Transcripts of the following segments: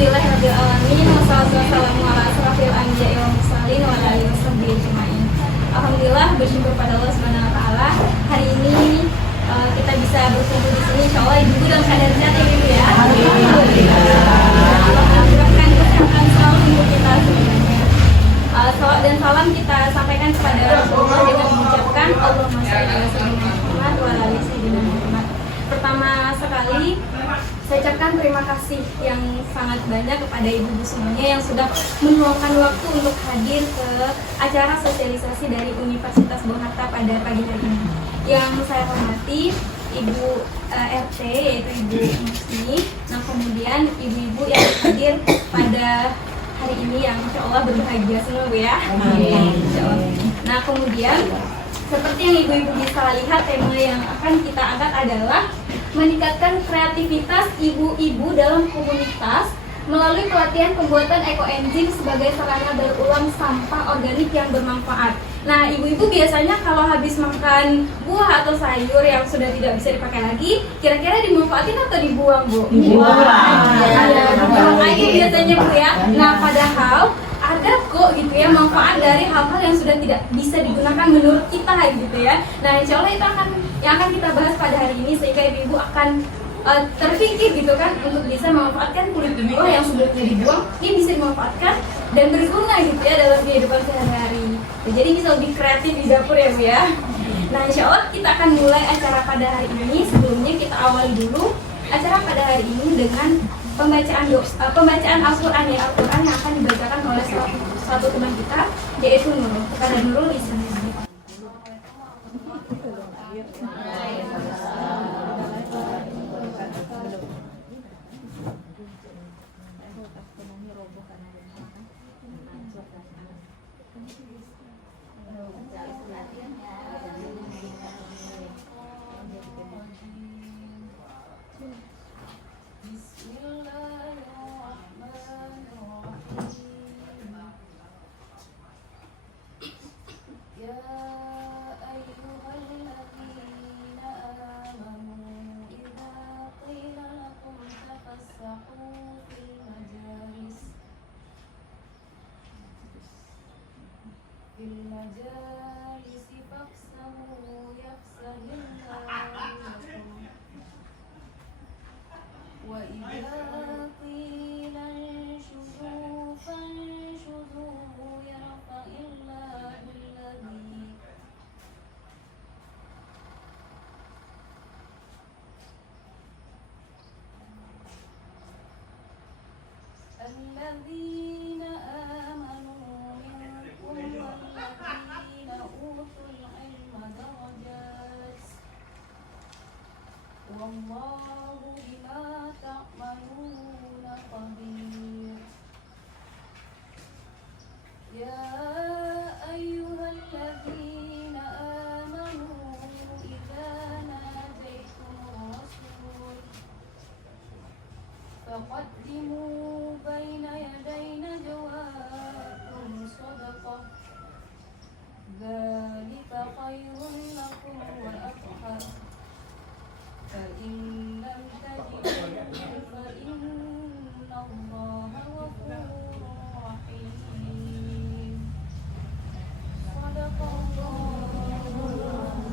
Alhamdulillahirabbil alamin wassalatu wassalamu ala asrofil anbiya'i wal mursalin wa ala alihi washabbihi ajmain. Alhamdulillah, bersyukur pada Allah Subhanahu wa taala. Hari ini kita bisa berkumpul di sini insyaallah ibu dalam keadaan sehat ya Ibu ya. Alhamdulillah. Ucapkan salam untuk kita semuanya. Salawat dan salam kita sampaikan kepada Rasulullah dengan mengucapkan Allahumma shalli ala sayyidina Muhammad wa ala ali sayyidina Muhammad. Pertama sekali saya ucapkan terima kasih yang sangat banyak kepada ibu-ibu semuanya yang sudah meluangkan waktu untuk hadir ke acara sosialisasi dari Universitas Bung Hatta pada pagi hari ini. Yang saya hormati Ibu RT yaitu Ibu Musni, nah kemudian ibu-ibu yang hadir pada hari ini yang insya Allah berbahagia semua Bu ya. Insya Allah. Nah kemudian seperti yang ibu-ibu bisa lihat, tema yang akan kita angkat adalah meningkatkan kreativitas ibu-ibu dalam komunitas melalui pelatihan pembuatan ekoenzim sebagai sarana daur ulang sampah organik yang bermanfaat. Nah, ibu-ibu biasanya kalau habis makan buah atau sayur yang sudah tidak bisa dipakai lagi, kira-kira dimanfaatin atau dibuang, Bu? Dibuang. Dibuang aja biasanya, Bu ya. Nah, padahal ada kok gitu ya manfaat dari hal-hal yang sudah tidak bisa digunakan menurut kita gitu ya. Nah, insya Allah itu yang akan kita bahas pada hari ini sehingga ibu-ibu akan terpikir gitu kan untuk bisa memanfaatkan kulit buah yang sudah dibuang ini bisa dimanfaatkan dan berguna gitu ya dalam kehidupan sehari-hari. Jadi bisa lebih kreatif di dapur ya Bu ya. Nah, insya Allah kita akan mulai acara pada hari ini. Sebelumnya kita awali dulu acara pada hari ini dengan pembacaan Al-Quran ya, Al-Quran yang akan dibacakan oleh satu teman kita yaitu Nurul, kepada Nurul Islam. الذين آمنوا منكم والذين أوتوا العلم درجات والله بما تعملون خبير يا أيها الذين آمنوا إذا ناجيتم الرسول فقدموا بين يدي نجواكم صدقة ذلك خير لكم وأطهر فإن لم تجدوا فإن الله غفور رحيم صدق الله العظيم.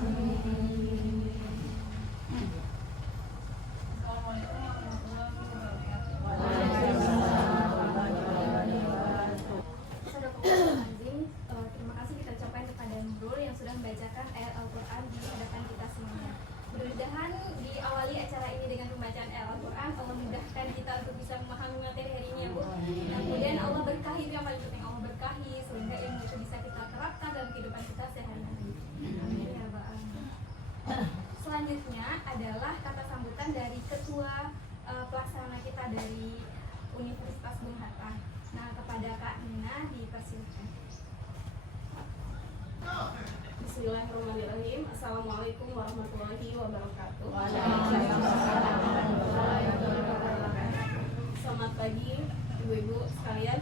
Terima kasih kita ucapkan kepada Nurul yang sudah membacakan ayat Al-Quran di hadapan kita semuanya. Mudah-mudahan diawali acara ini dengan pembacaan ayat Al-Quran, Allah mudahkan kita untuk bisa memahami materi hari ini ya Bu. Dan kemudian Allah berkahi, yang paling penting Allah berkahi sehingga ilmu itu bisa kita terapkan dalam kehidupan kita sehari-hari. Amin ya rabbal alamin. Selanjutnya adalah kata sambutan dari ketua pelaksana kita dari Universitas Bung Hatta. Nah, kepada Kak Nina dipersilakan. Bismillahirrahmanirrahim. Assalamualaikum warahmatullahi wabarakatuh. Selamat pagi ibu-ibu sekalian.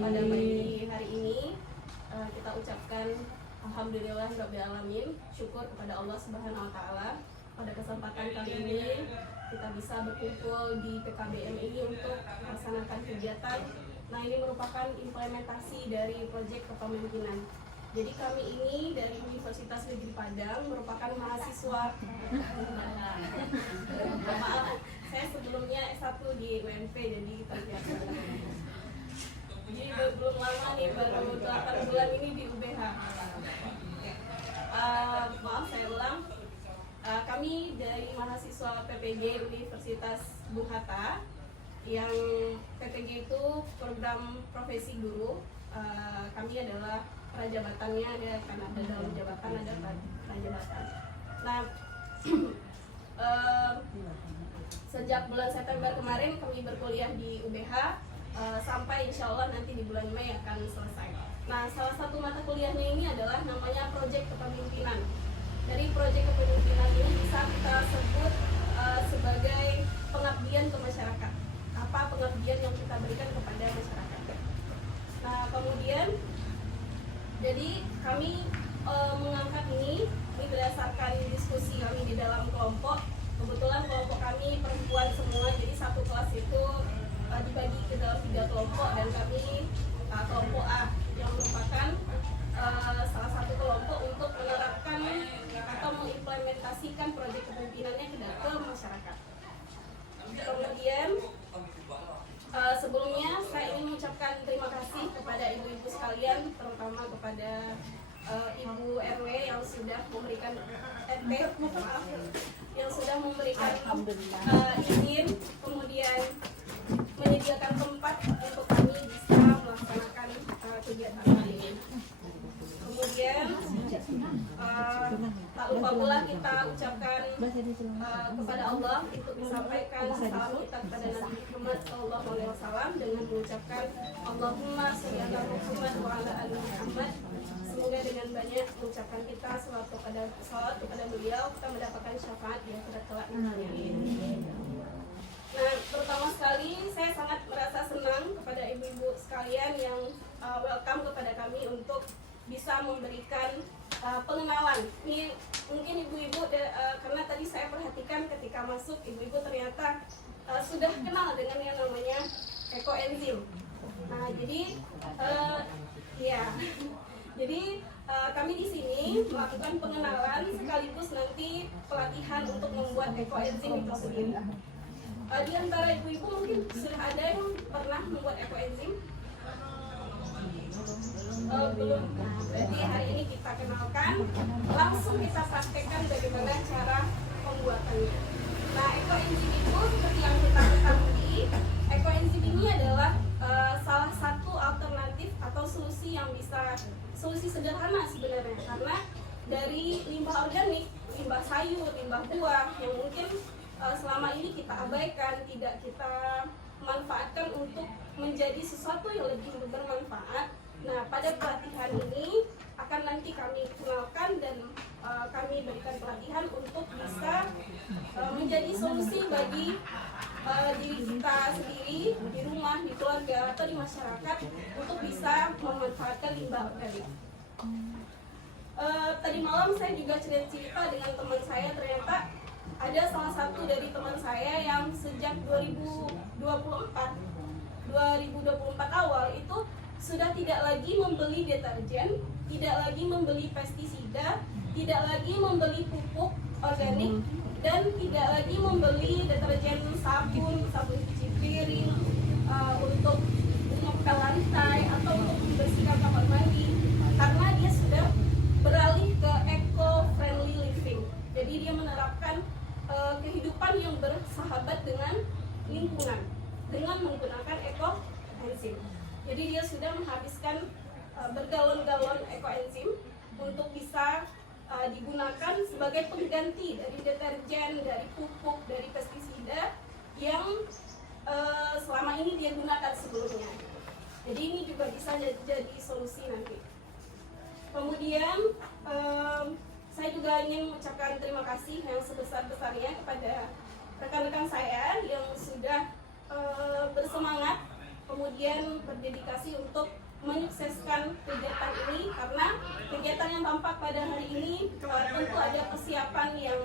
Pada pagi hari ini kita ucapkan alhamdulillahirabbil alamin, syukur kepada Allah Subhanahu wa taala pada kesempatan kali ini kita bisa berkumpul di PKBM ini untuk melaksanakan kegiatan. Nah, ini merupakan implementasi dari proyek kepemimpinan. Jadi kami ini dari Universitas Negeri Padang merupakan mahasiswa. Maaf, saya sebelumnya S1 di UNP, jadi terbiasa. Jadi belum lama nih, baru 8 bulan ini di UBH. Maaf, saya ulang. Kami dari mahasiswa PPG Universitas Bung Hatta, yang PPG itu program profesi guru. Kami adalah prajabatannya, ada dalam jabatan, ada prajabatan. Nah, sejak bulan September kemarin kami berkuliah di UBH, sampai insya Allah nanti di bulan Mei akan selesai. Nah, salah satu mata kuliahnya ini adalah namanya Proyek Kepemimpinan. Dari Proyek Kepemimpinan ini bisa kita sebut sebagai pengabdian ke masyarakat. Apa pengabdian yang kita berikan kepada masyarakat. Nah, kemudian jadi kami mengangkat ini berdasarkan diskusi kami di dalam kelompok. Kebetulan kelompok kami perempuan semua, jadi satu kelas itu dibagi ke dalam 3 kelompok, dan kami kelompok A yang merupakan salah satu kelompok untuk menerapkan atau mengimplementasikan proyek kepemimpinannya ke masyarakat. Kemudian sebelumnya saya ingin mengucapkan terima kasih kepada ibu-ibu sekalian, terutama kepada Ibu RW yang sudah memberikan yang sudah memberikan izin, kemudian menyediakan tempat untuk kami bisa melaksanakan kegiatan hari ini. Kemudian tak lupa pula kita ucapkan kepada Allah untuk disampaikan salam kita kepada Nabi Muhammad SAW dengan mengucapkan Allahumma sholli ala Muhammad wa ala ali Muhammad. Semoga dengan banyak mengucapkan kita salawat kepada beliau, kita mendapatkan syafaat di akhirat kelak. Nah, terutama sekali saya sangat merasa senang kepada ibu-ibu sekalian yang welcome kepada kami untuk bisa memberikan pengenalan. Ini mungkin ibu-ibu karena tadi saya perhatikan ketika masuk, ibu-ibu ternyata sudah kenal dengan yang namanya ekoenzim. Nah, jadi ya. Jadi kami di sini melakukan pengenalan sekaligus nanti pelatihan untuk membuat ekoenzim itu sendiri. Di antara ibu-ibu mungkin sudah ada yang pernah membuat ekoenzim? Belum. Jadi hari ini kita kenalkan, langsung kita praktekkan bagaimana cara pembuatannya. Nah, ekoenzim itu seperti yang kita ketahui, ekoenzim ini adalah salah satu alternatif atau solusi sederhana sebenarnya, karena dari limbah organik, limbah sayur, limbah buah yang mungkin selama ini kita abaikan, tidak kita manfaatkan untuk menjadi sesuatu yang lebih bermanfaat. Nah, pada pelatihan ini akan nanti kami kenalkan dan kami berikan pelatihan untuk bisa menjadi solusi bagi diri kita sendiri, di rumah, di keluarga, atau di masyarakat untuk bisa memanfaatkan limbah organik. Tadi malam saya juga cerita dengan teman saya, ternyata ada salah satu dari teman saya yang sejak 2024 awal itu sudah tidak lagi membeli deterjen, tidak lagi membeli pestisida, tidak lagi membeli pupuk organik, dan tidak lagi membeli deterjen sabun cuci piring, untuk mengepel lantai atau untuk membersihkan kamar mandi, karena dia sudah beralih ke eco-friendly living. Jadi dia menerapkan kehidupan yang bersahabat dengan lingkungan dengan menggunakan ekoenzim. Jadi dia sudah menghabiskan bergalon-galon ekoenzim untuk bisa digunakan sebagai pengganti dari deterjen, dari pupuk, dari pestisida yang selama ini dia gunakan sebelumnya. Jadi ini juga bisa jadi solusi nanti. Kemudian saya juga ingin mengucapkan terima kasih yang sebesar-besarnya kepada rekan-rekan saya yang sudah bersemangat, kemudian berdedikasi untuk menyukseskan kegiatan ini, karena kegiatan yang tampak pada hari ini tentu ada persiapan yang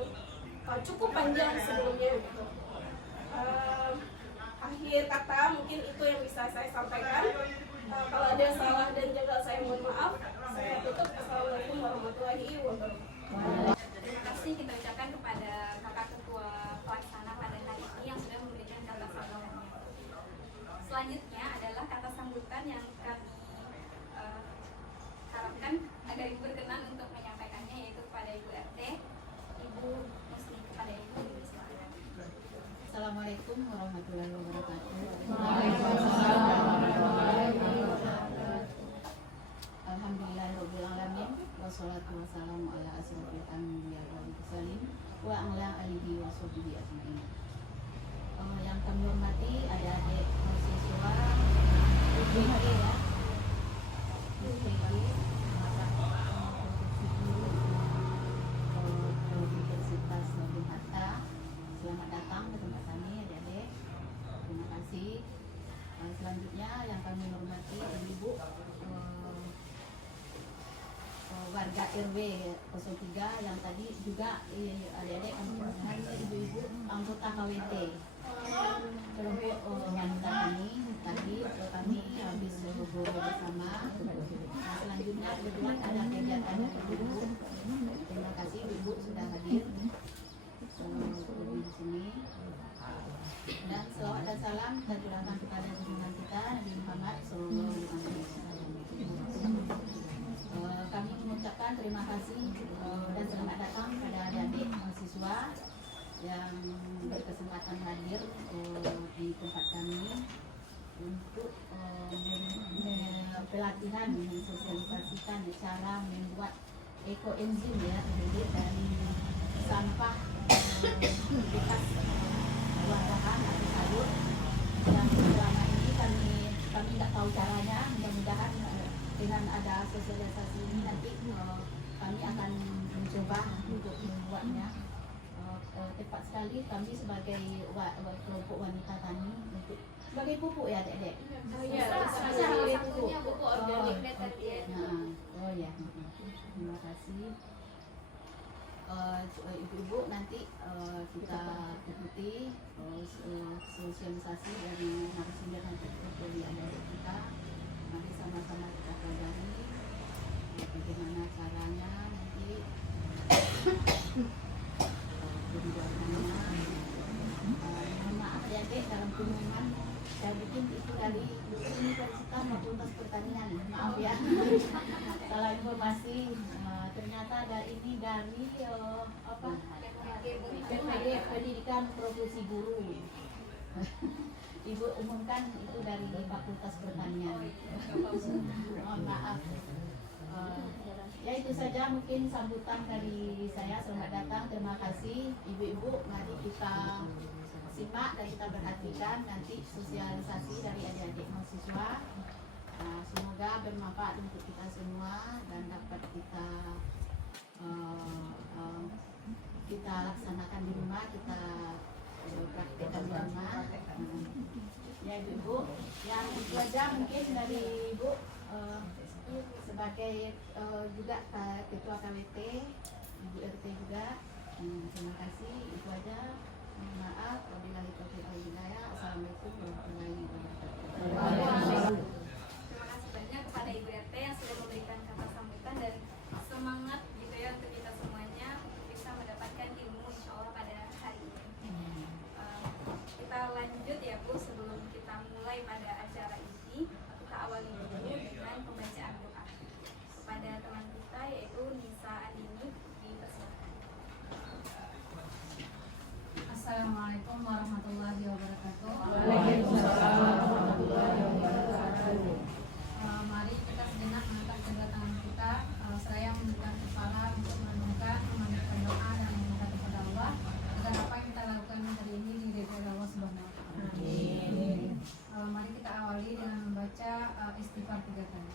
cukup panjang sebelumnya. akhir kata mungkin itu yang bisa saya sampaikan. Kalau ada salah dan jaga saya mohon maaf. Saya tutup. Assalamualaikum warahmatullahi wabarakatuh. Terima kasih kita ucapkan kepada kakak ketua pelaksana pada hari ini yang sudah memberikan kata sambutannya. Selanjutnya adalah kata sambutan yang kami harapkan agar Ibu berkenan untuk menyampaikannya, yaitu kepada Ibu RT, Ibu Musni. Kepada Ibu, silakan. Assalamualaikum warahmatullahi wabarakatuh. Alhamdulillahirabbil alamin wassalatu wassalamu ala asyrofil anbiya'i wal mursalin wa ala alihi wa sahbihi ajmain. Yang kami hormati adik-adik mahasiswa UPG ya. UPG Universitas Bung Hatta. Selamat datang ke tempat kami adik-adik. Terima kasih. Selanjutnya yang kami hormati ibu-ibu warga RW 03 yang tadi juga adik-adik kami hormati ibu-ibu anggota KWT kelompok wanita kami tadi kami habis berguru bersama. Selanjutnya kebetulan ada kegiatan ibu. Terima kasih ibu sudah hadir di sini. Dan selawat dan salam kita curahkan kepada junjungan kita Nabi Muhammad SAW. Kami mengucapkan terima kasih dan selamat datang kepada adik-adik mahasiswa yang berkesempatan hadir di tempat kami untuk pelatihan mensosialisasikan cara membuat ekoenzim ya dari sampah bekas buah-buahan atau sayur yang selama ini kami tidak tahu caranya. Mudah-mudahan dengan ada sosialisasi ini nanti kami akan mencoba untuk membuatnya. Tepat sekali kami sebagai kelompok wanita kami untuk sebagai pupuk ya adik-adik. Salah satunya pupuk organik deterjen. Oh ya, terima kasih. Ibu-ibu nanti kita ikuti sosialisasi dari narasumber nanti dari adik-adik kita. Mari sama-sama kita pelajari bagaimana caranya nanti berbuatannya. Mohon maaf ya dek, dalam pengumuman saya bikin itu dari Universitas Fakultas Pertanian. Maaf ya, salah informasi. Ternyata ada ini dari PPG Pendidikan Profesi Guru. Ibu umumkan itu dari Fakultas Pertanian. Mohon maaf. Ya itu saja mungkin sambutan dari saya. Selamat datang, terima kasih ibu-ibu. Mari kita simak dan kita perhatikan nanti sosialisasi dari adik-adik mahasiswa. Semoga bermanfaat untuk kita semua dan dapat kita laksanakan di rumah, kita praktekkan di rumah. Ya ibu-ibu, yang itu aja mungkin dari ibu sebagai juga ketua KWT, ibu RT juga. Terima kasih, itu aja. Maaf, wabillahi taufiq wal hidayah. Assalamualaikum warahmatullahi wabarakatuh. Terima kasih banyak kepada Ibu RT yang sudah memberikan kata sambutan dan semangat gitu ya untuk kita semuanya untuk bisa mendapatkan ilmu insya Allah pada hari ini. Kita lanjut ya Bu, sebelum kita mulai pada acara ini kita awali dulu dengan pembacaan doa kepada teman kita yaitu Nisa Andini. Dipersilakan. Assalamualaikum warahmatullahi wabarakatuh. Waalaikumsalam warahmatullahi wabarakatuh. Mari kita sejenak mengangkat kedua tangan kita, seraya memberikan kepala untuk merenungkan, memanjatkan doa dan memohon kepada Allah agar apa yang kita lakukan hari ini diridhoi Allah Subhanahu wa Ta'ala. Mari kita awali dengan membaca istighfar 3 kali.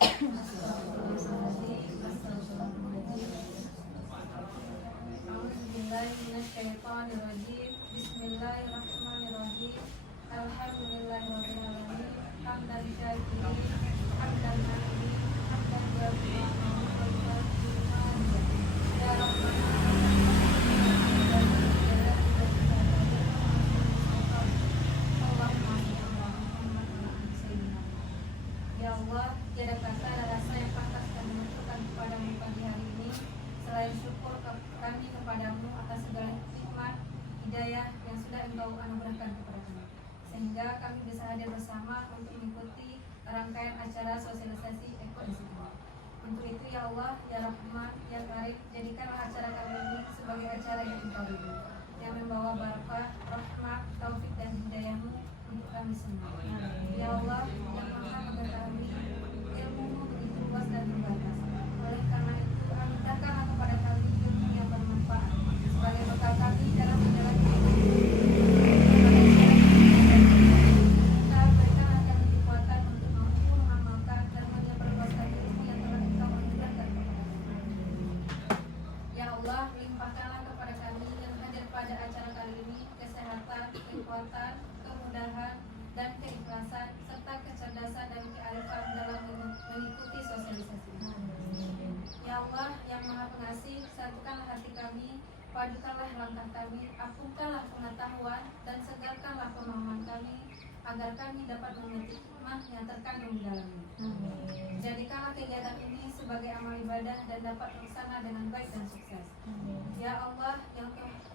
A'udzubillahiminasyaitonirrajim. Bismillahirrahmanirrahim. Alhamdulillahirabbil alamin. Hamdan syakirin, hamdan hamidin, hamdan jazilan ya Rabbana sehingga kami bisa hadir bersama untuk mengikuti rangkaian acara sosialisasi ekoenzim. Untuk itu ya Allah, ya Rahman, ya Karim, jadikanlah acara kali ini sebagai acara yang Engkau ridho, yang membawa barakah, rahmat, taufik dan hidayah-Mu untuk kami semua. Ya Allah, yang Maha mengetahui, ilmu-Mu begitu luas dan terbatas. Oleh karena itu, anugerahkanlah kepada kami ilmu yang bermanfaat sebagai bekal kami dalam menjalani hidup. Kita berikanlah kami kekuatan untuk mampu mengamalkan dan menyebarluaskan ilmu yang telah Engkau anugerahkan kepada kami. Ya Allah, limpahkanlah kepada kami yang hadir pada acara kali ini kesehatan, kekuatan, kemudahan, dan keikhlasan serta kecerdasan dan kearifan dalam mengikuti sosialisasi. Ya Allah yang Maha Pengasih, satukanlah hati kami, padukanlah langkah kami, ampunkanlah pengetahuan dan segarkanlah pemahaman kami agar kami dapat mengerti hikmah yang terkandung di dalamnya. Jadikanlah kegiatan ini sebagai amal ibadah dan dapat terlaksana dengan baik dan sukses. Ya Allah,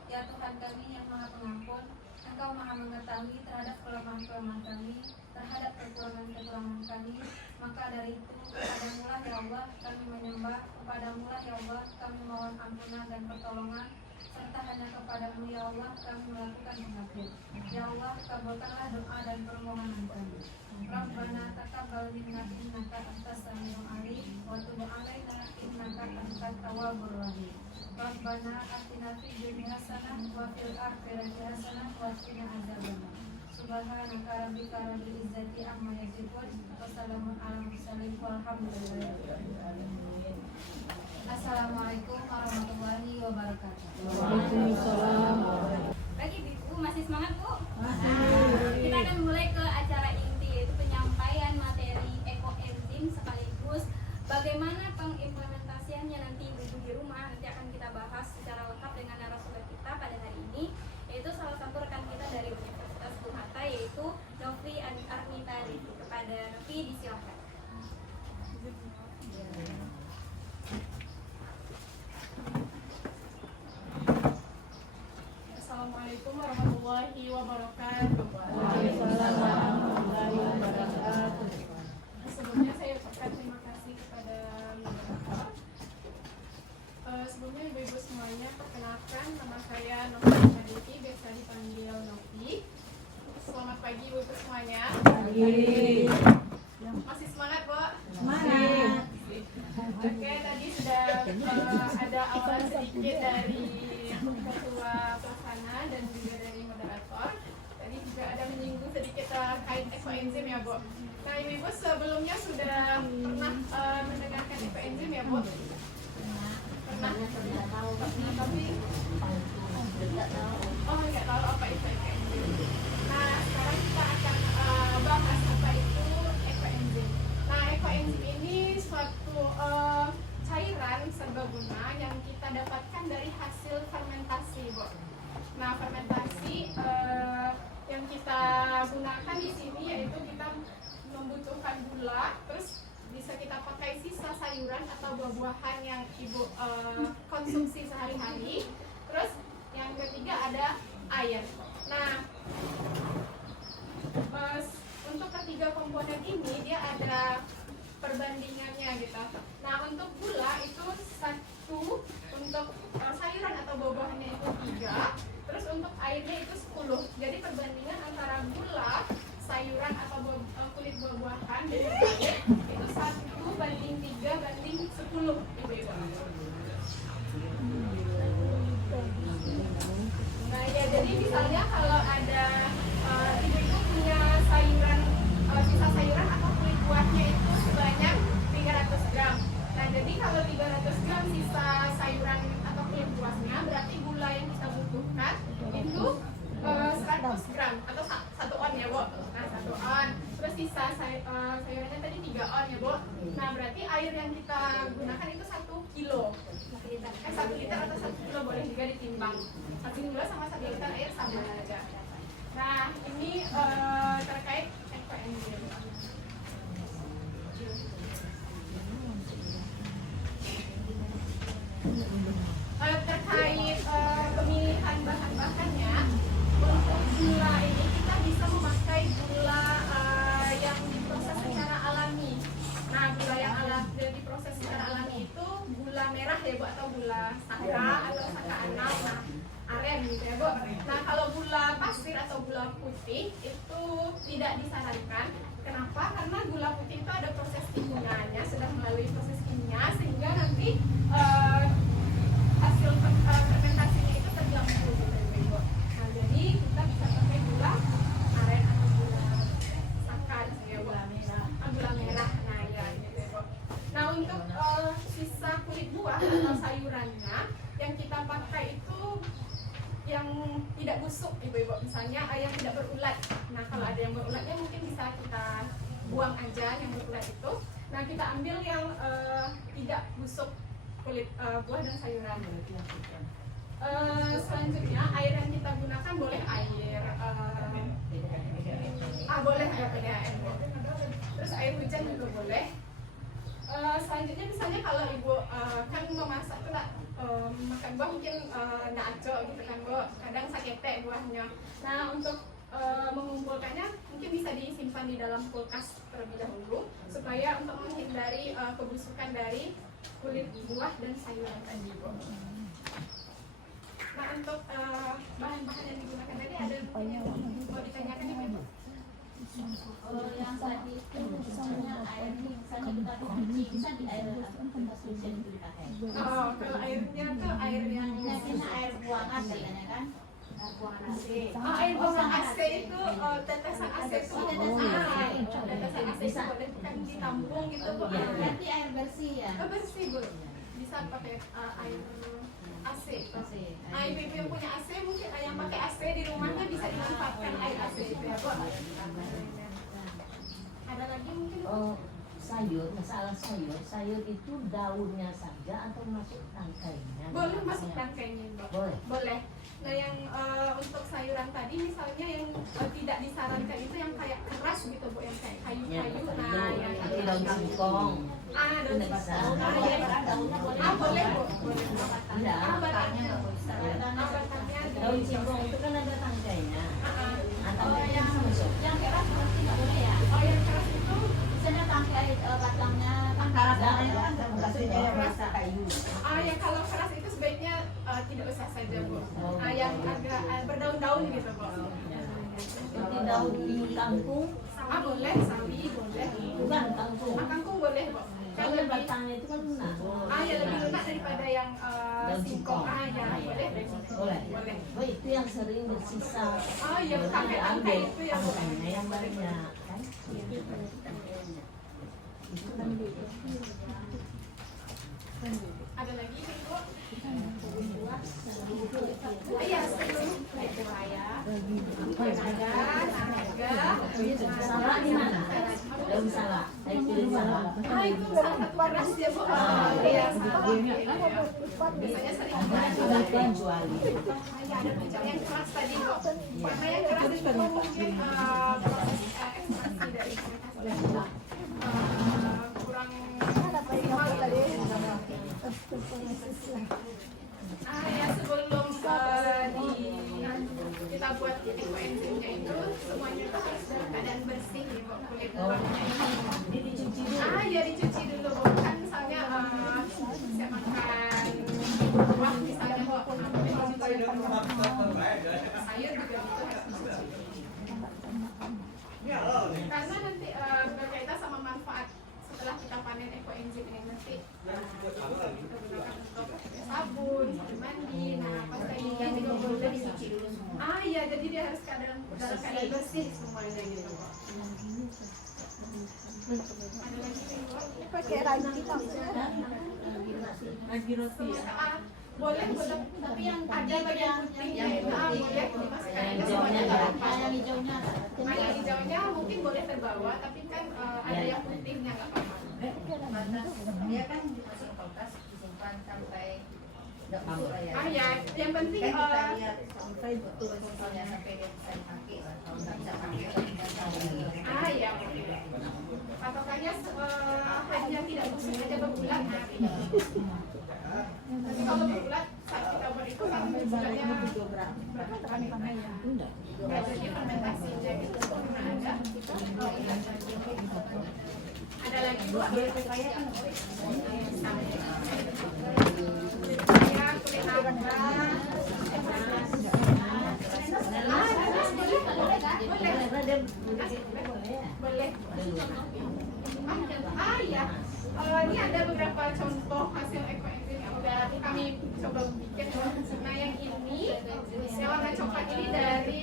ya Tuhan kami yang Maha Pengampun, Engkau Maha mengetahui terhadap kelemahan-kelemahan kami, terhadap kekurangan-kekurangan kami. Maka dari itu, kepadamu lah ya Allah kami menyembah, kepadamu lah ya Allah kami mohon ampunan dan pertolongan, serta hanya kepadamu ya Allah kami melakukan pengabdian. Ya Allah, kabulkanlah doa dan permohonan kami. Rabbana taqabbal minna innaka antas samiul alim wa tub 'alaina innaka antat tawwabur rahim. Rabbana atina fid dunya hasanah wa fil akhirati hasanah wa qina adzabannar. Subhanaka rabbika rabbil izzati amma yasifun wa salamun alal mursalin walhamdulillahi rabbil alamin. Assalamualaikum warahmatullahi wabarakatuh. Waalaikumsalam. Bagi Ibu, masih semangat Bu? Kita akan mulai ke acara inti, yaitu penyampaian materi ekoenzim sekaligus bagaimana pengimplementasiannya nanti Ibu di rumah. Nanti akan kita bahas secara lengkap dengan narasumber kita pada hari ini, yaitu salah satu rekan kita dari Universitas Bung Hatta, yaitu Nofri Arnita. Kepada Nofri disilakan. Assalamualaikum warahmatullahi wabarakatuh. Waalaikumsalam warahmatullahi wabarakatuh. Sebelumnya saya ucapkan terima kasih kepada moderator. Sebelumnya ibu-ibu semuanya, perkenalkan nama saya Nofri Arnita, biasa dipanggil Novi. Selamat pagi ibu-ibu semuanya. Pagi. Masih semangat, Bu? Semangat. Oke, tadi sudah ada awalan sedikit dari ketua pelaksana dan juga dari moderator. Tadi juga ada menyinggung sedikit terkait ekoenzim ya, Bu. Nah, ibu-ibu sebelumnya sudah pernah mendengarkan ekoenzim ya, Bu? Pernah? Tapi nggak tahu apa itu ekoenzim. Nah, sekarang kita akan bahas apa itu ekoenzim. Nah, ekoenzim ini suatu cairan serbaguna yang kita dapatkan dari hasil fermentasi, Bu. Nah, fermentasi yang kita gunakan di sini yaitu kita membutuhkan gula, terus bisa kita pakai sisa sayuran atau buah-buahan yang ibu konsumsi sehari-hari. Terus yang ketiga ada air. Nah, untuk ketiga komponen ini dia ada perbandingannya gitu. Nah, untuk gula itu 1, untuk sayuran atau buah-buahannya itu 3, terus untuk airnya itu 10. Jadi perbandingan antara gula, sayuran atau kulit buah-buahan dan air itu 1:3:10, ibu-ibu. Nah ya, jadi misalnya kalau ada ibu-ibu punya sayuran, sisa sayuran atau kulit buahnya itu sebanyak 300 gram. Nah jadi kalau 300 gram sisa sayuran atau kulit buahnya, berarti gula yang kita butuhkan itu 100 gram atau 1 on ya, Bu. Nah 1 on. Terus sisa sayurannya tadi 3 on ya, Bu. Nah berarti air yang kita gunakan itu 1 kilo. 1 liter atau 1 kilo boleh juga ditimbang. 1 gula sama 1 liter air sama saja. Nah ini terkait ekoenzim. Terkait pemilihan bahan-bahannya, untuk gula ini kita bisa memakai tidak disarankan. Kenapa? Karena gula putih itu ada proses kimianya, sudah melalui proses kimia sehingga nanti hasil fermentasinya itu terganggu gitu Ibu. Nah, jadi kita bisa pakai gula aren atau gula sakan ya Bu. Gula merah. Nah, ya gitu Ibu. Nah, untuk sisa kulit buah atau sayurannya yang kita pakai itu yang tidak busuk Ibu-ibu, misalnya yang tidak berulat. Nah, kalau ada yang berulatnya mungkin bisa kita buang aja yang berulat itu. Nah, kita ambil yang tidak busuk kulit buah dan sayuran. Selanjutnya air yang kita gunakan boleh air boleh air PDAM. Terus air hujan juga boleh. Selanjutnya misalnya kalau Ibu kan memasak tuh makan buah mungkin nggak aco gitu kan Bu, kadang sakete buahnya. Nah, untuk mengumpulkannya mungkin bisa disimpan di dalam kulkas terlebih dahulu supaya untuk menghindari kebusukan dari kulit buah dan sayuran tadi Bu. Nah, untuk bahan-bahan yang digunakan tadi ada yang mau ditanyakan Ibu? Yang tadi itu misalnya air ini misalnya kita cuci bisa di air kita dipakai. Oh, kalau airnya tuh air yang Biasanya air buangan katanya kan? Air buangan AC. air buangan AC itu tetesan AC itu tetesan AC itu boleh kan ditampung gitu Bu. Berarti air bersih ya? Bersih Bu. Bisa pakai air AC. Nah, ibu-ibu yang punya AC mungkin yang pakai AC di rumahnya bisa dimanfaatkan air AC itu ya Bu. Ada lagi mungkin Bu? Sayur, masalah sayur itu daunnya saja atau masuk tangkainya? Boleh masuk tangkainya Bu. Boleh. Nah, yang untuk sayuran tadi misalnya yang tidak disarankan itu yang kayak keras gitu Bu, yang kayak kayu-kayu. Nah, yang itu daun singkong. daun bisa. Boleh Bu. Boleh. Enggak. Batangnya Daun singkong itu kan ada tangkainya. Atau yang keras berarti nggak boleh ya? yang keras itu Misalnya tangkai batangnya itu kan maksudnya yang rasa kayu. yang kalau keras itu sebaiknya tidak usah saja Bu. Yang agak berdaun-daun gitu Bu. Seperti daun kangkung, Boleh, sawi boleh. bukan kangkung. Kangkung boleh Bu. Kalau Kalau lebih batangnya itu kan lunak. ya lebih lunak daripada yang Daun singkong. singkong. Ya boleh. Boleh. Oh, itu yang sering bersisa. Iya, tangkai itu yang tangkainya yang banyak kan? ada lagi Bu. Iya, sebelum Salak di mana? Daun salak. Kulit salak. itu salah satu keras ya Bu. Iya, biasanya sering Sudah dijuali. ada bicara yang keras tadi Bu. Karena yang keras itu mungkin proses ekstraksi dari fermentasi kurang maksimal tadi. Ya sebelum kita buat ekoenzimnya itu semuanya itu harus dalam keadaan bersih ya Bu, kulit buahnya Ini dicuci dulu. ya dicuci dulu Bu. Kan misalnya saya makan buah misalnya Bu, dicuci dulu. Sayur juga gitu harus dicuci. Karena nanti berkaitan sama manfaat setelah kita panen ekoenzim ini nanti kita gunakan untuk sabun, sabun mandi. Nah, pasta ini juga boleh dicuci dulu semua. Iya, jadi dia harus dalam keadaan bersih semuanya gitu. Ada lagi nih, Bu? Pakai ragi roti ya. Boleh, tapi yang ada bagian putihnya itu boleh dimasukkan aja semuanya nggak apa-apa. yang hijaunya. Yang hijaunya mungkin boleh terbawa, tapi kan ada yang putihnya nggak apa-apa. Dia kan dimasuk ke kulkas disimpan sampai nggak busuk lah ya. Ya, yang penting Kan kita lihat sampai betul misalnya sampai dia bisa dipakai, kalau nggak bisa pakai kita tahu. ya. Patokannya hanya tidak busuk aja berulat. Tapi kalau berulat saat kita buat itu kan bulatnya berapa kali ya? Jadi fermentasinya itu pernah ada. Ada lagi Bu? Ya, kulit nangka. Boleh. Ya. Ini ada beberapa contoh hasil ekoenzim yang udah kami coba bikin. Nah yang ini yang warna coklat ini dari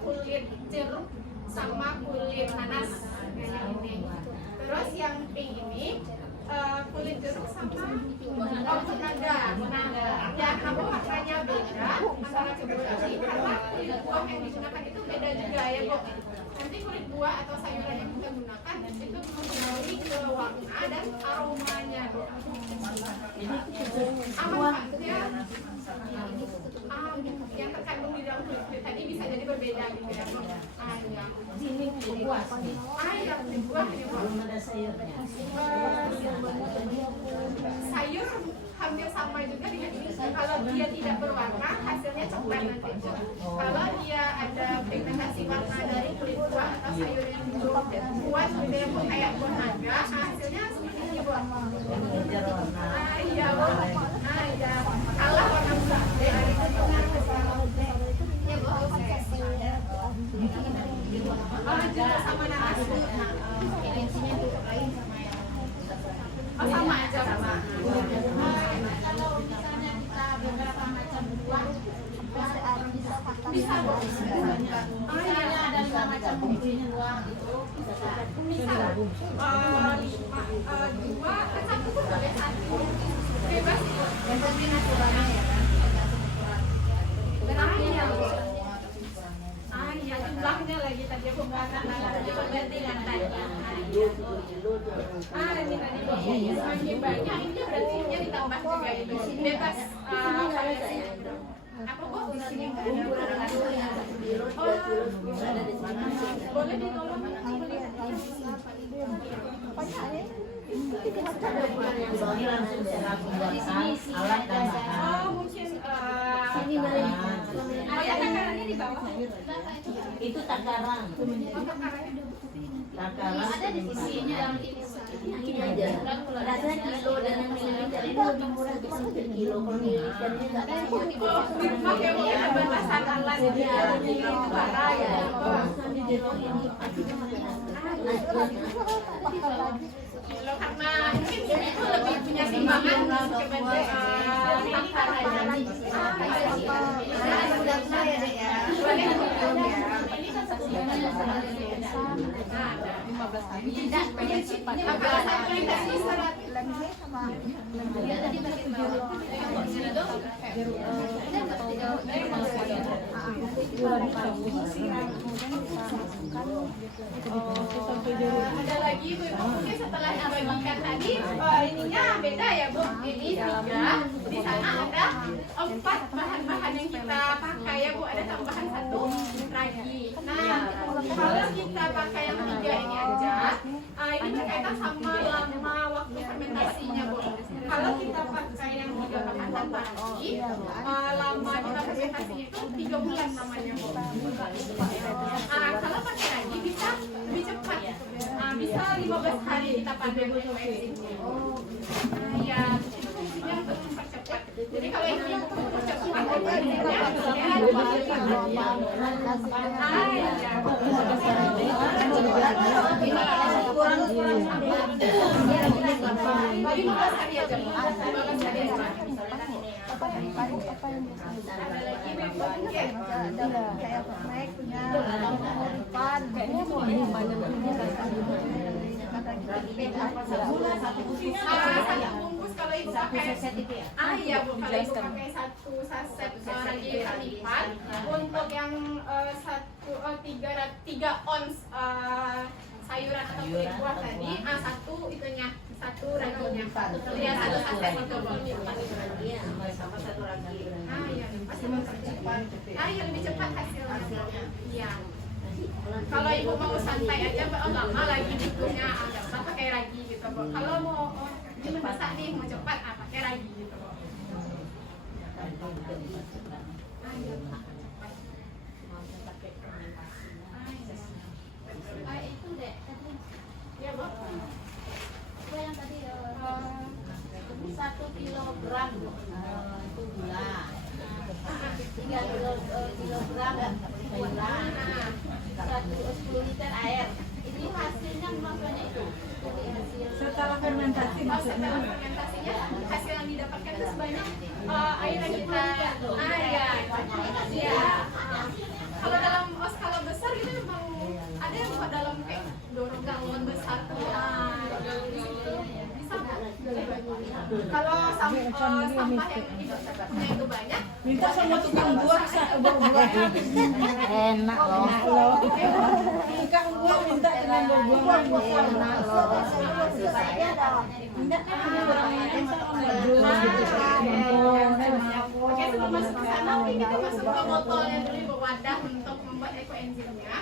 kulit jeruk sama kulit nanas. Nah yang ini. Terus yang pink ini kulit jeruk sama naga. Ya kenapa warnanya beda antara kedua ini? Karena kulit buah yang digunakan itu beda juga ya Bu. Nanti kulit buah atau sayuran yang kita gunakan itu mempengaruhi ke warna dan aromanya Bu. Aman Pak, ya. Yang terkandung di dalam kulit tadi bisa jadi berbeda gitu ya Bu. Ini buah sih. Ya kulit buah ya Bu. Belum ada sayurnya. Sayur hampir sama juga dengan ini. Kalau dia tidak berwarna, hasilnya coklat nanti. Kalau dia ada pigmentasi warna dari kulit buah atau sayur yang buat dia pun kayak buah naga, hasilnya seperti ini buah. Kejar warna. Iya Bu. Ya kalah warna buah. Ya Bu. Juga sama nanas Bu. Oh, sama aja sama. Kalau misalnya kita beberapa macam buah bisa misalnya ada 5 macam buah itu Bisa. Dua, satu pun boleh, satu bebas. yang penting aturannya ya kan. Iya jumlahnya lagi tadi aku berarti lantainya. Ini tadi semakin banyak ini berarti ditambah juga itu bebas. Apa Bu? Di sini boleh ditolong Ini langsung saya buatkan alat tambahan. mungkin Ini balik. ya takarannya di bawah. Itu takaran. Takaran Ada di sini dalam ini. ini aja. Rasanya kilo dan yang mililiter ini lebih murah bisa per kilo. Kalau mililiternya nggak ada. Oke, mungkin ada batasan alat di bara ya. Karena mungkin itu lebih punya timbangan ada lagi Bu, mungkin setelah dibagikan tadi ininya beda ya Bu. Ini 3, di sana ada 4 bahan-bahan yang kita pakai ya Bu, ada tambahan 1 lagi. Nah, kalau kita pakai yang 3 ini aja, ini berkaitan sama lama waktu fermentasinya Bu. Kalau kita pakai yang 3 bahan tadi, lama kita fermentasinya itu 3 bulan namanya Bu. Kalau pakai lagi bisa lebih cepat, bisa 15 hari kita panen ekoenzimnya. Ya, itu fungsinya untuk mempercepat. Jadi kalau ini mempercepat ekoenzimnya, bungkus kalau ibu pakai iya Bu, kalau ibu pakai 1 saset lagi kalipan untuk yang 3 ons sayuran atau kulit buah tadi, 1 itunya 1 raginya, ya 1 saset itu Sama 1 lagi. iya pasti mempercepat, iya lebih cepat hasilnya. Iya. Kalau ibu mau santai aja, lama lagi bukunya agak usah pakai ragi gitu Bu. Kalau mau dimasak nih mau cepat, pakai ragi gitu Bu. Itu deh tadi Ya Bu. apa yang tadi 1 kilogram itu gula. 3 kilogram gula. 10 liter air. Ini hasilnya maksudnya itu. Setelah fermentasi maksudnya. Setelah fermentasinya hasil yang didapatkan itu sebanyak air yang kita kalau dalam skala besar itu memang ada yang buat dalam kayak dorong galon besar tuh bisa kalau sampah yang itu banyak Minta sama tukang buah buah-buahan. Enak loh. Tukang buah minta dengan buah-buahan. Oke, sebelum masuk ke sana mungkin kita masuk ke botolnya dulu, wadah untuk membuat ekoenzimnya.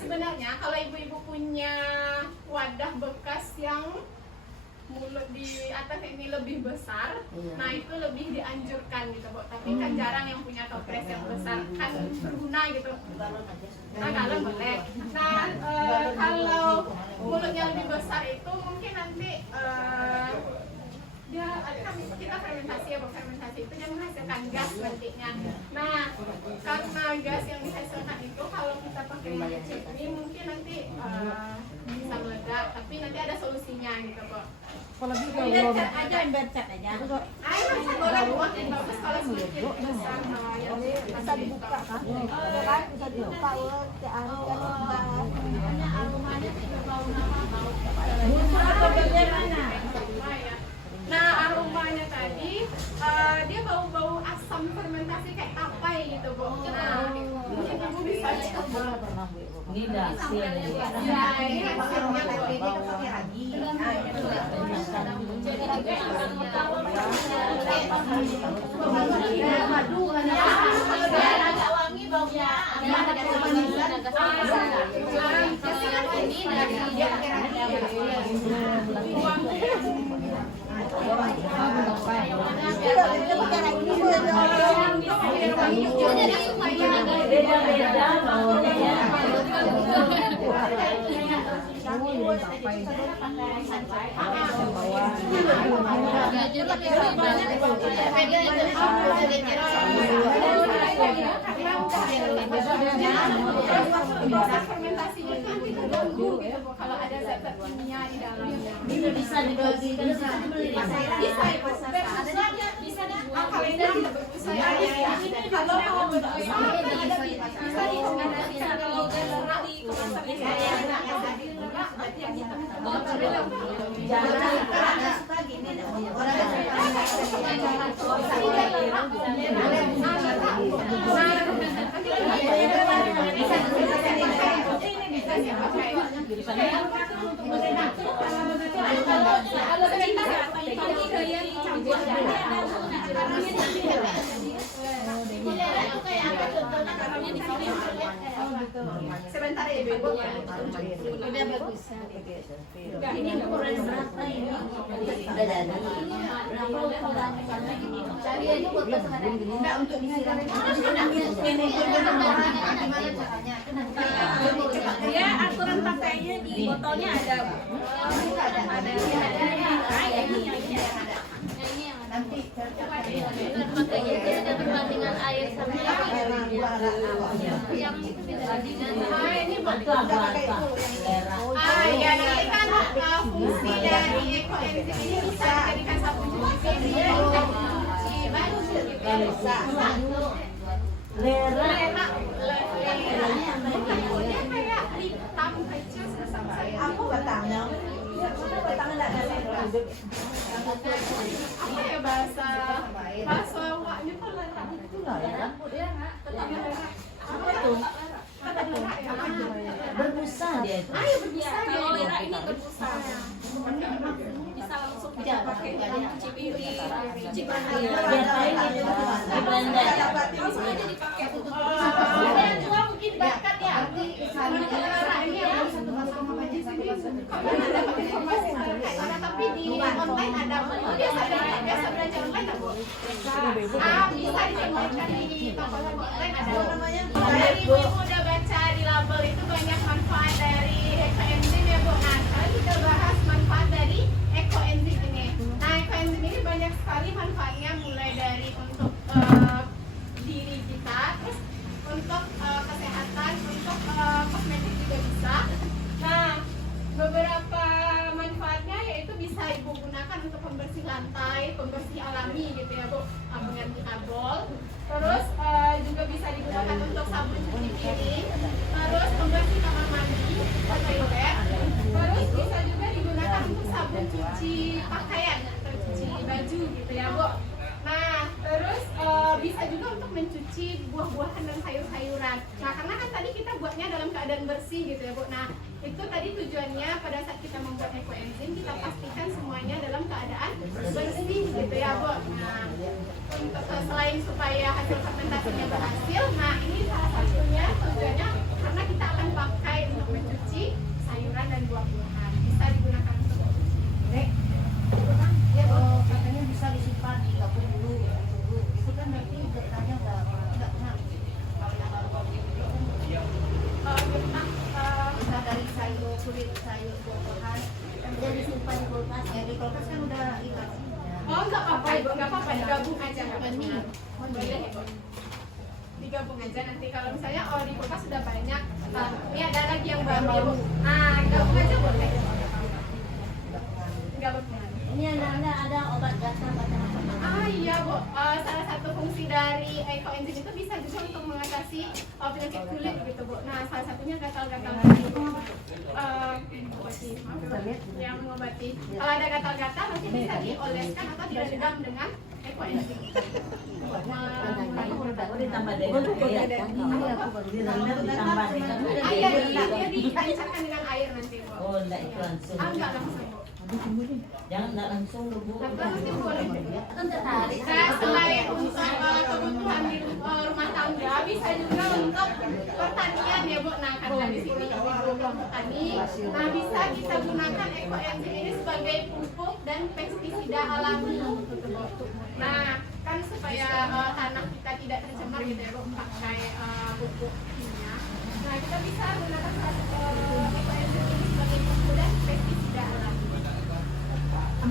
Sebenarnya kalau ibu-ibu punya wadah bekas yang mulut di atas ini lebih besar, nah itu lebih dianjurkan gitu, Bu. Tapi kan jarang yang punya toples yang besar, kan berguna gitu. Nah, kalau boleh. Nah, kalau mulutnya lebih besar itu mungkin nanti kita fermentasi ya, Bu. Fermentasi itu dia menghasilkan gas nantinya. Nah, karena gas yang dihasilkan itu kalau kita pakai minyak ini mungkin nanti bisa meledak, tapi nanti ada solusinya gitu, Bu. Kalau gitu Aja bercat aja. Air macam boleh buat yang bagus kalau sedikit besar yang bisa dibuka. Aromanya tidak bau bau. Nah, aromanya tadi dia bau-bau asam fermentasi kayak tapai gitu, Bu. Nah, mungkin ibu bisa coba. Ini dasar. Ya, ini hasilnya, Bu. Jadi juga yang paling utama Agak wangi baunya. Ada kemanisan, agak Beda-beda baunya. Proses fermentasinya itu nanti terganggu gitu, Bu, kalau ada zat-zat kimia di dalamnya. Bisa dibagi. Bisa, Ibu. Bisa dibuat. Kalau ini tidak berbusa ya. Kalau mau berbusa, bisa dikombinasikan kalau lemak di kemasan ini. Sebentar ya, Ibu. Udah bagus. Ini ukuran berapa ini? Udah jadi. Berapa ukurannya? Cari aja buat pasangan. Enggak untuk disiram. Gimana caranya? Dia aturan pakainya di botolnya ada, Bu. makanya dia ada perbandingan air sama yang itu beda Ini Itu apa? ya ini kan fungsi dari ekoenzim ini bisa dijadikan sabun cuci, cuci baju, bisa. Lera. Dia kayak hitam aja sama saya. Aku batangnya. Apa ya bahasa waknya tuh lera. Apa tuh? Berbusa dia itu. kalau lera ini berbusa bisa langsung kita pakai cuci piring, cuci piring. Biasanya gitu. Di blender. Langsung aja dipakai. Yang tua mungkin bakat ya. Lera ini yang satu sama aja sini. Kalau ada dapat informasi kayak mana tapi di online ada. Biasa belajar online tak, Bu? Bisa dicobakan di toko-toko online ada. Dari ibu-ibu udah baca di label itu banyak manfaat dari ekoenzim ya, Bu. Nah, sekarang kita bahas manfaat dari ekoenzim ini. Nah, ekoenzim ini banyak sekali manfaatnya, mulai dari untuk diri kita, terus untuk kesehatan, untuk kosmetik juga bisa. Nah, mencuci buah-buahan dan sayur-sayuran. Nah, karena kan tadi kita buatnya dalam keadaan bersih gitu ya, Bu. Nah, itu tadi tujuannya pada saat kita membuat ekoenzim, kita pastikan semuanya dalam keadaan bersih gitu ya, Bu. Nah, untuk selain supaya hasil fermentasinya berhasil, nah ini salah satunya tujuannya karena kita akan pakai untuk mencuci sayuran dan buah-buahan. Bisa digunakan untuk Ya, katanya bisa disimpan di dapur dulu. Itu kan berarti getahnya udah nggak kena. Kalau yang baru-baru itu kan bisa dari sayur, kulit sayur, buah-buahan. Udah disimpan di kulkas. Ya di kulkas kan udah ikat. Oh, nggak apa-apa, Ibu, nggak apa-apa, digabung aja nggak apa-apa. Boleh, Ibu. Digabung aja nanti kalau misalnya di kulkas sudah banyak, ini ada lagi yang baru ya, Bu. Nah, gabung aja boleh. Gabung. Ini ada obat gatal macam apa? Iya, Bu. Salah satu fungsi dari ekoenzim itu bisa juga untuk mengatasi penyakit kulit gitu, Bu. Nah, salah satunya gatal-gatal yang mengobati. Kalau ada gatal-gatal nanti bisa dioleskan atau direndam dengan ekoenzim. Aku ditambah deh. Ditambah Iya, dia dicairkan dengan air nanti, Bu. Oh, enggak itu langsung. Enggak langsung, Bu. Jangan enggak langsung lu, Bu. Tapi mungkin boleh. Kan tertarik. Nah, selain untuk kebutuhan di rumah tangga, bisa juga untuk pertanian ya, Bu. Nah, karena di sini ibu petani, nah bisa kita gunakan ekoenzim ini sebagai pupuk dan pestisida alami. Nah, kan supaya tanah kita tidak tercemar gitu ya, Bu, pakai pupuk kimia. Nah, kita bisa gunakan ekoenzim ini sebagai pupuk dan pestisida alami.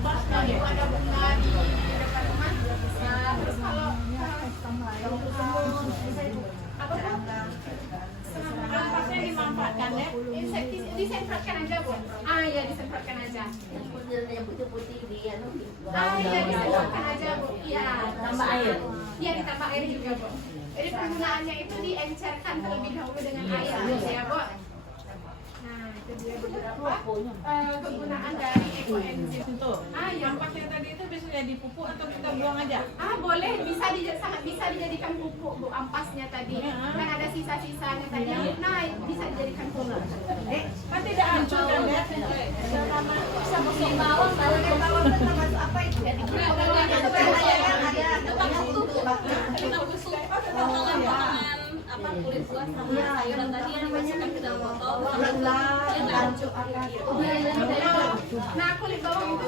Kalau Ibu ada bunga di depan rumah juga bisa. Terus kalau apa dampaknya dimanfaatkan ya? Disemprotkan aja, Bu. Iya, disemprotkan aja. Yang putih-putih dia Iya, disemprotkan aja, Bu. Iya. Tambah air. Iya, ditambah air juga, Bu. Jadi penggunaannya itu diencerkan terlebih dahulu dengan air gitu ya, Bu. Nah, itu dia beberapa kegunaan dari ekoenzim. Iya. Dampaknya tadi itu bisa jadi pupuk atau kita buang aja? Boleh, sangat bisa dijadikan pupuk, Bu, ampasnya tadi. Kan ada sisa-sisanya tadi. Nah, bisa dijadikan pupuk. Kan tidak hancur kan ya? bisa pakai bawang, bawang itu termasuk apa itu? Potongan-potongan apa kulit buah sama sayuran tadi yang dimasukkan ke dalam botol. Nah, kulit bawang itu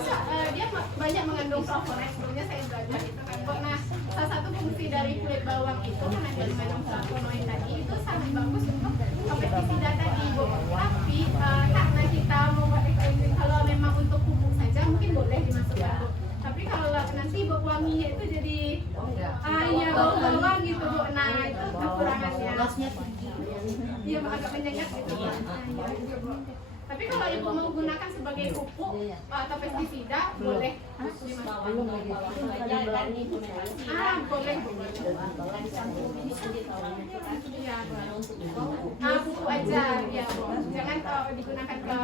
dia banyak mengandung flavonoid. Sebelumnya saya belajar itu kan, Bu. Nah, salah satu fungsi dari kulit bawang itu karena dia mengandung flavonoid tadi itu sangat bagus untuk pestisida tadi, Bu. Tapi karena kita mau buat ekoenzim, kalau memang untuk pupuk saja mungkin boleh dimasukkan, Bu. Tapi kalau nanti bau wanginya itu jadi iya bau bawang gitu, Bu. Nah, itu kekurangannya. Iya, agak menyengat gitu, Bu. Nah, iya gitu, Bu. Tapi kalau Ibu mau gunakan sebagai pupuk atau pestisida, boleh dimasukkan. Boleh, Bu. Iya, Bu. Pupuk aja, ya, Bu. Jangan digunakan ke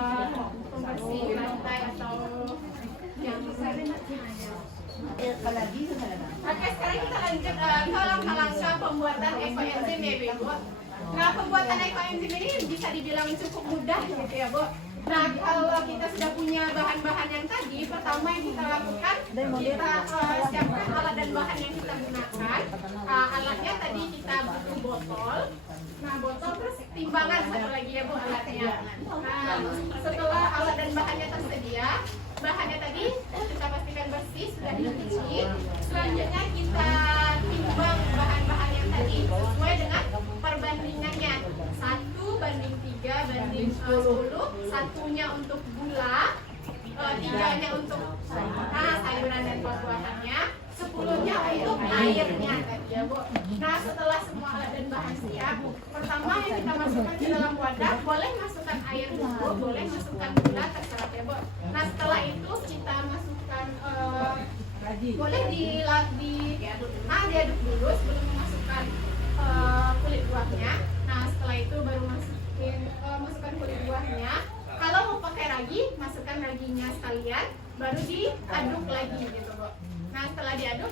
pembersih lantai atau yang Oke, sekarang kita lanjut ke langkah-langkah pembuatan ekoenzim ya, Bu. Nah, pembuatan ekoenzim ini bisa dibilang cukup mudah gitu ya, Bu. Nah, kalau kita sudah punya bahan-bahan yang tadi, pertama yang kita lakukan, kita siapkan alat dan bahan yang kita gunakan. Alatnya tadi kita butuh botol. Nah, botol terus timbangan satu lagi ya, Bu, alatnya. Nah, setelah alat dan bahannya tersedia, bahannya tadi kita pastikan bersih, sudah dicuci. Selanjutnya kita timbang bahan-bahan yang tadi sesuai dengan perbandingannya. 1:3:10, satunya untuk gula, 3-nya untuk sayuran dan buah-buahannya, 10-nya untuk airnya tadi ya, Bu. Nah, setelah semua alat dan bahan siap, pertama yang kita masukkan ke dalam wadah, boleh masukkan air dulu, boleh masukkan gula, terserah ya, Bu. Nah, setelah itu kita masukkan boleh diaduk dulu sebelum memasukkan kulit buahnya. Nah, setelah itu baru masukkan kulit buahnya. Kalau mau pakai ragi, masukkan raginya sekalian, baru diaduk lagi gitu, Bu. Nah, setelah diaduk,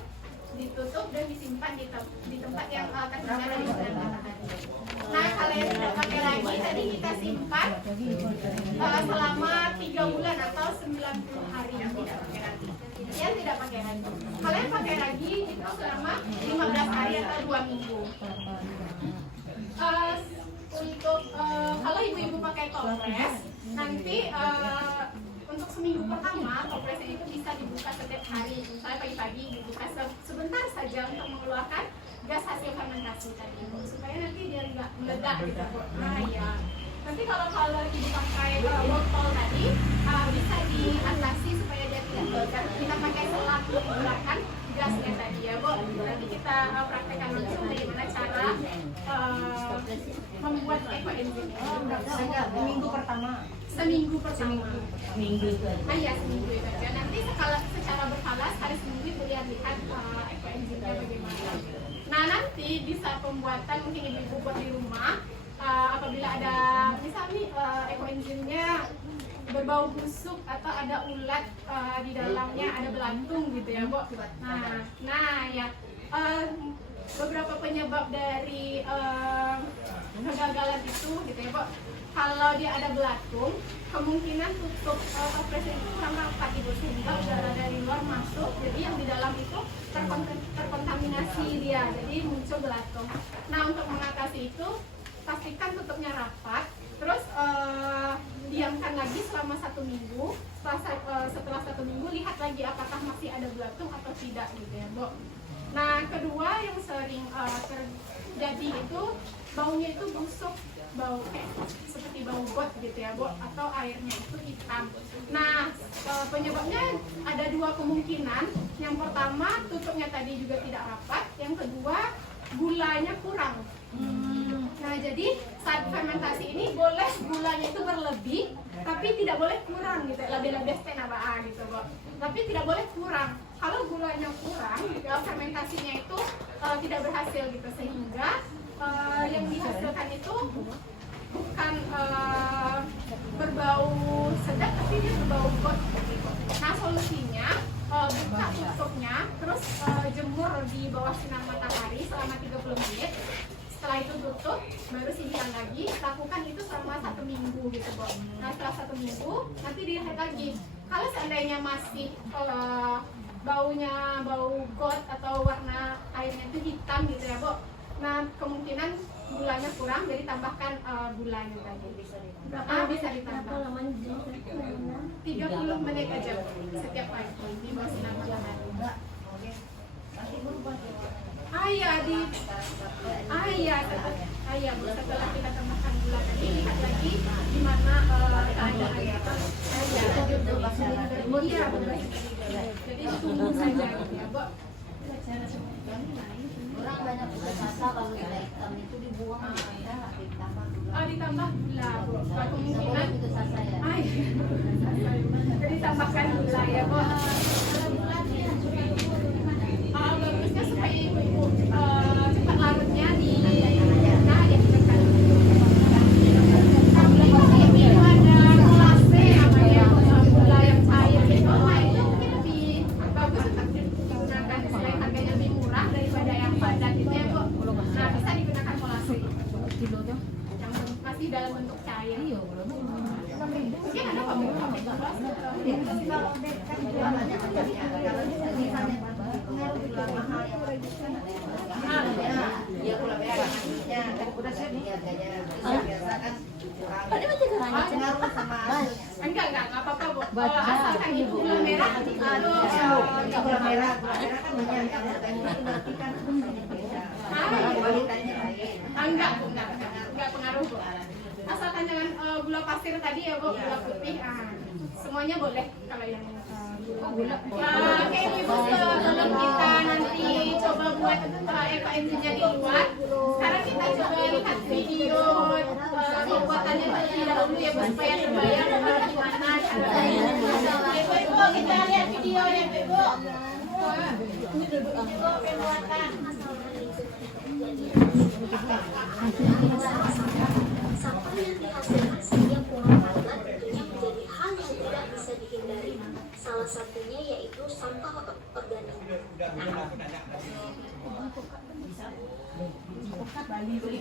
ditutup dan disimpan di tempat yang tersedia dari beberapa tadi. Nah, kalau yang tidak pakai lagi tadi kita simpan selama 3 bulan atau 90 hari yang tidak pakai lagi. Yang tidak pakai lagi. Kalian pakai lagi itu selama 15 hari atau 2 minggu. Untuk kalau ibu-ibu pakai toples, nanti untuk seminggu pertama toplesnya itu bisa dibuka setiap hari. Misalnya pagi-pagi dibuka sebentar saja untuk mengeluarkan gas hasil fermentasi tadi, supaya nanti dia nggak meledak gitu. Nah ya, nanti kalau ibu pakai botol tadi bisa diatasi supaya dia tidak meledak. Kita pakai selang untuk mengeluarkan gasnya tadi ya, Bu. Nanti kita praktekkan langsung bagaimana cara membuat ekoenzim. Minggu pertama. Seminggu pertama. Minggu itu aja. Ah ya, seminggu itu aja. Nanti secara berkala hari seminggu ibu lihat ekoenzimnya bagaimana. Nah, nanti di saat pembuatan mungkin ibu buat di rumah, apabila ada misalnya ekoenzimnya berbau busuk atau ada ulat di dalamnya, ada belantung gitu ya, Bu. Nah ya, beberapa penyebab dari kegagalan itu gitu ya, Bu. Kalau dia ada belatung, kemungkinan tutup toplesnya itu kurang rapat gitu, sehingga udara dari luar masuk, jadi yang di dalam itu terkontaminasi dia, jadi muncul belatung. Nah, untuk mengatasi itu, pastikan tutupnya rapat, terus diamkan lagi selama 1 minggu. Setelah 1 minggu, lihat lagi apakah masih ada belatung atau tidak gitu ya, Bu. Nah, kedua yang sering terjadi itu baunya itu busuk, bau seperti bau got gitu ya, Bu, atau airnya itu hitam. Nah, penyebabnya ada 2 kemungkinan. Yang pertama, tutupnya tadi juga tidak rapat. Yang kedua, gulanya kurang. Nah, jadi saat fermentasi ini boleh gulanya itu berlebih, tapi tidak boleh kurang gitu. Lebih-lebih stenabaa gitu, Bu. Tapi tidak boleh kurang. Kalau gulanya kurang, fermentasinya itu tidak berhasil gitu, sehingga yang dihasilkan itu bukan berbau sedap, tapi dia berbau got gitu. Nah, solusinya buka tutupnya, terus jemur di bawah sinar matahari selama 30 menit. Setelah itu tutup, baru simpan lagi. Lakukan itu selama 1 minggu gitu, Bu. Nah, setelah 1 minggu, nanti dilihat lagi. Kalau seandainya masih baunya bau got atau warna airnya itu hitam gitu ya, Bu. Nah, kemungkinan gulanya kurang, jadi tambahkan gulanya tadi. Bisa ditambah. Berapa lamanya? 30 menit aja, Bu, setiap pagi di bawah sinar matahari. Bu, setelah kita tambahkan gula tadi, lihat lagi di mana keadaannya. Iya, benar. Jadi tunggu saja gitu ya, Bu. Orang banyak putus asa kalau gula hitam itu dibuang, ditambah gula. Ditambah gula, Bu. Kemungkinan Orang putus asa ya. jadi tambahkan gula ya, Bu. Bagusnya supaya ibu-ibu cepat larutnya di dihasilkan. Tapi kalau ada kolase namanya gula yang cair gitu, itu mungkin lebih bagus untuk digunakan selain harganya lebih murah daripada yang padat itu ya, Bu. Nah, bisa digunakan kolase yang masih dalam bentuk cair. Mungkin ada pabrik kolase. Enggak apa-apa, Bu. Asalkan itu gula merah atau gula merah. Enggak pengaruh, Bu. Asalkan jangan gula pasir tadi ya, Bu, gula putih. Semuanya boleh kalau yang gula. Oke, Ibu, sebelum kita nanti coba buat ekoenzimnya di luar, sekarang kita coba lihat video pembuatannya terlebih dahulu ya, Bu, supaya terbayang gimana caranya. Ibu, kita lihat videonya, Ibu. Ini duduk pembuatan. Sampah yang dihasilkan setiap pengolahan tentunya menjadi hal yang tidak bisa dihindari. Salah satunya yaitu sampah organik. Nah, Bali